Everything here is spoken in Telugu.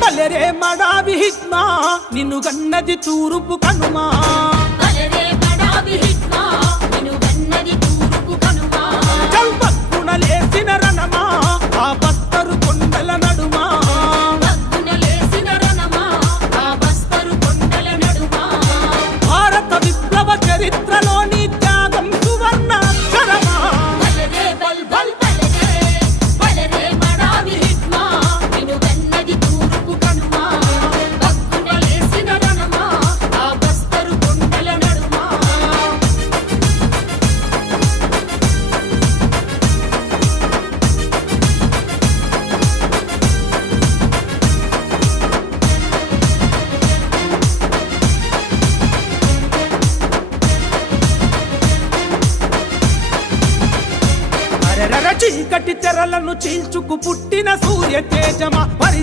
బలరే మడావి హిట్మా నిన్ను గన్నది తూరుపు కనుమా లేసిన రణమా ఆ బస్తరు కొండల నడుమా భారత విప్లవ చరిత్రలోని త్యాగం సువర్ణ అక్షరమా చీకటి తెరలను చీల్చుకు పుట్టిన సూర్య తేజమా పరిశీ